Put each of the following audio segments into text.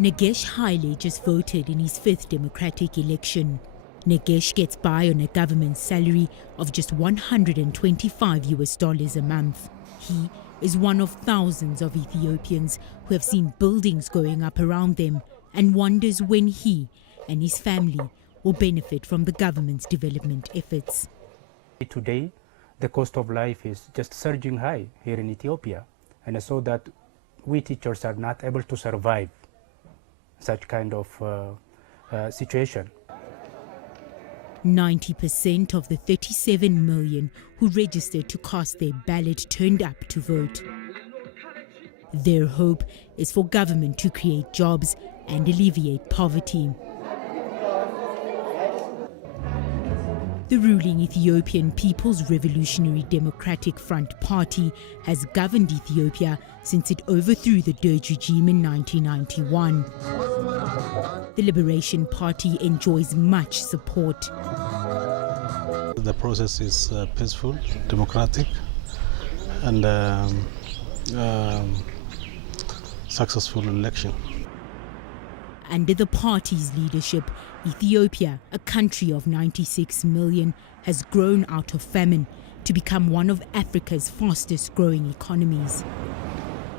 Nagesh Haile just voted in his 5th democratic election. Nagesh gets by on a government salary of just $125 a month. He is one of thousands of Ethiopians who have seen buildings going up around them and wonders when he and his family will benefit from the government's development efforts. Today, the cost of life is just surging high here in Ethiopia, and so that we teachers are not able to survive such kind of situation. 90% of the 37 million who registered to cast their ballot turned up to vote. Their hope is for government to create jobs and alleviate poverty. The ruling Ethiopian People's Revolutionary Democratic Front Party has governed Ethiopia since it overthrew the Derg regime in 1991. The Liberation Party enjoys much support. The process is peaceful, democratic, and successful election. Under the party's leadership, Ethiopia, a country of 96 million, has grown out of famine to become one of Africa's fastest growing economies.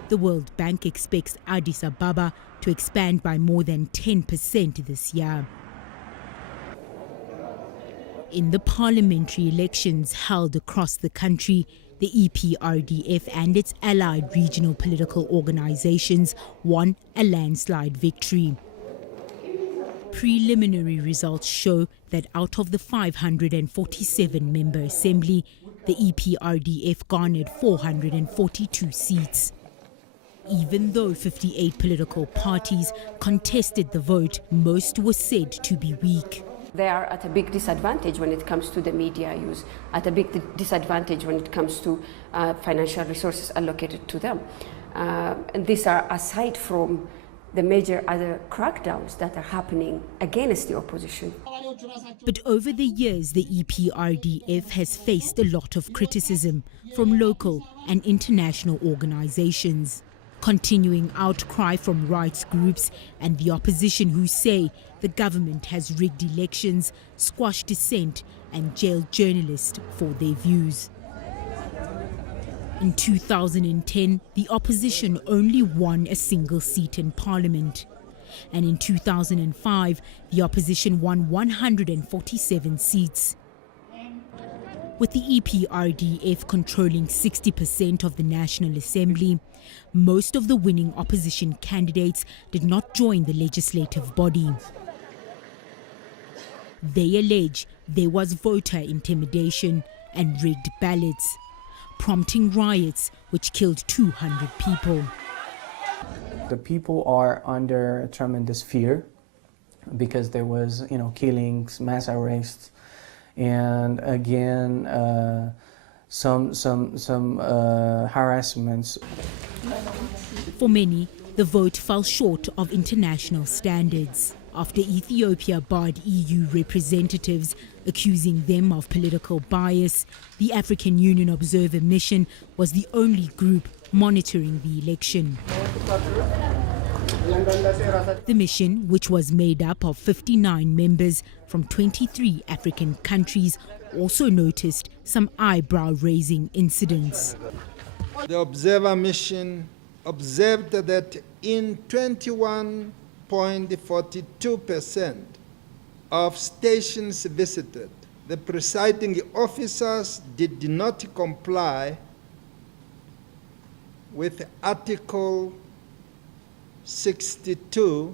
The World Bank expects Addis Ababa to expand by more than 10% this year. In the parliamentary elections held across the country, the EPRDF and its allied regional political organizations won a landslide victory. Preliminary results show that out of the 547-member assembly, the EPRDF garnered 442 seats. Even though 58 political parties contested the vote, most were said to be weak. They are at a big disadvantage when it comes to the media use, at a big disadvantage when it comes to financial resources allocated to them. And these are aside from the major other crackdowns that are happening against the opposition. But over the years, the EPRDF has faced a lot of criticism from local and international organizations. Continuing outcry from rights groups and the opposition who say the government has rigged elections, squashed dissent and jailed journalists for their views. In 2010, the opposition only won a single seat in parliament. And in 2005, the opposition won 147 seats. With the EPRDF controlling 60% of the National Assembly, most of the winning opposition candidates did not join the legislative body. They allege there was voter intimidation and rigged ballots, prompting riots which killed 200 people. The people are under tremendous fear because there was, killings, mass arrests, and again, some harassments. For many, the vote fell short of international standards after Ethiopia barred EU representatives, accusing them of political bias. The African Union Observer Mission was the only group monitoring the election. The mission, which was made up of 59 members from 23 African countries, also noticed some eyebrow-raising incidents. The observer mission observed that in 21.42% of stations visited, the presiding officers did not comply with Article 62,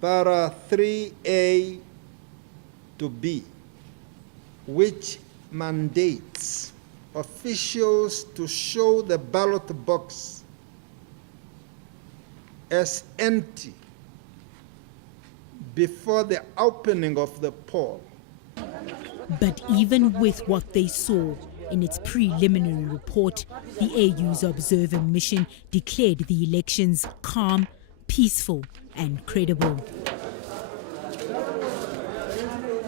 para 3A to B, which mandates officials to show the ballot box as empty before the opening of the poll. But even with what they saw in its preliminary report, the AU's observer mission declared the elections calm, peaceful and credible.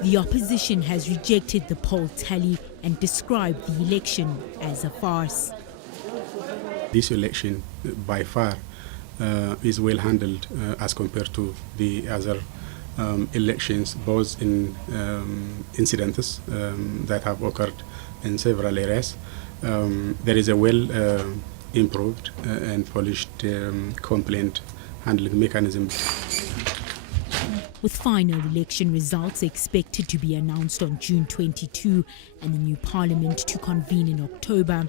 The opposition has rejected the poll tally and described the election as a farce. This election, by far, is well handled as compared to the other elections, both in incidents that have occurred in several areas. There is a well improved and polished complaint handling mechanism. With final election results expected to be announced on June 22 and the new parliament to convene in October,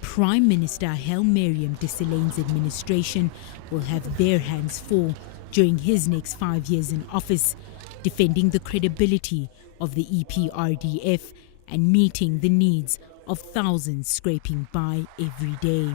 Prime Minister Hailemariam Desalegne's administration will have their hands full during his next 5 years in office, defending the credibility of the EPRDF and meeting the needs of thousands scraping by every day.